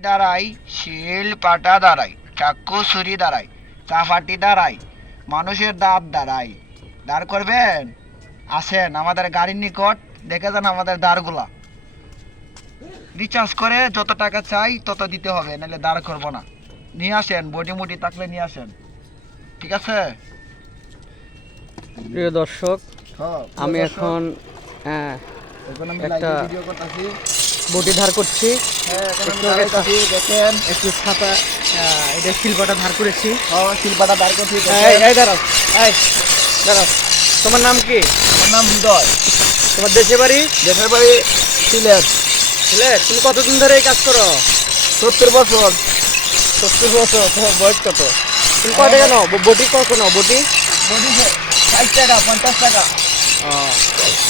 দাঁড়াই, শিল পাটা দাঁড়াই, চাক্কু ছুরি দাঁড়াই, চাপাটি দাঁড়াই, মানুষের দাঁত দাঁড়াই। দাঁড় করবেন? আসেন আমাদের গাড়ির নিকট, দেখে যান আমাদের দাঁড়গুলা। রিচার্জ করে যত টাকা চাই তত দিতে হবে, নাহলে দাঁড় করবো না। নিয়ে আসেন, বডি মুডি থাকলে নিয়ে আসেন, ঠিক আছে? প্রিয় দর্শক, আমি এখন একটা ভিডিও করতেছি। বটি ধার করছি। দেখেন একটু ছাতা, এটা শিল্পটা ধার করেছি। শিল্পাটা দাঁড় করছি। এই দাঁড়াও, এই দাঁড়াও। তোমার নাম কি? আমার নাম হৃদয়। তোমার দেশে বাড়ি? দেশের বাড়ি সিলেট। সিলেট। তুমি কতদিন ধরে এই কাজ করো? 70 বছর। 70 বছর। তোমার বয়স কত? তুমি কয় টাকা নাও? বটি কত নাও? বটি 60 টাকা, 50 টাকা।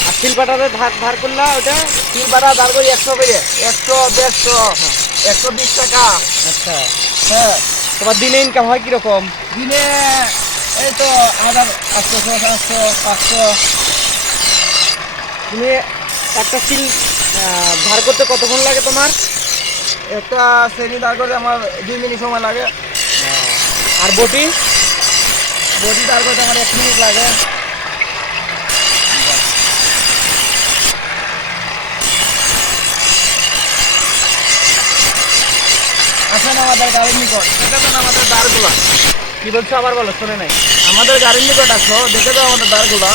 আর শিল্পাটাতে ধার ধার করলা ওটা? শিল্পাটা দাঁড় করি 100 করে, 100, 150, 120 টাকা। আচ্ছা, হ্যাঁ। তোমার দিনে ইনকাম হয় কিরকম? দিনে এই তো 1000, 800, 700, 500। তুমি একটা শিল ধার করতে কতক্ষণ লাগে তোমার? একটা শ্রেণী দাঁড় করতে আমার 2 মিনিট সময় লাগে। আর বটি? বডি দাঁড় করতে আমার 1 মিনিট লাগে। আসেন আমাদের গাড়ির নিকট, দেখে যান আমাদের দাঁড়গুলা। কি বলছো আবার বলো, শুনে নাই। আমাদের গাড়ির নিকট আসো, দেখে যাও আমাদের দাঁড়গুলা।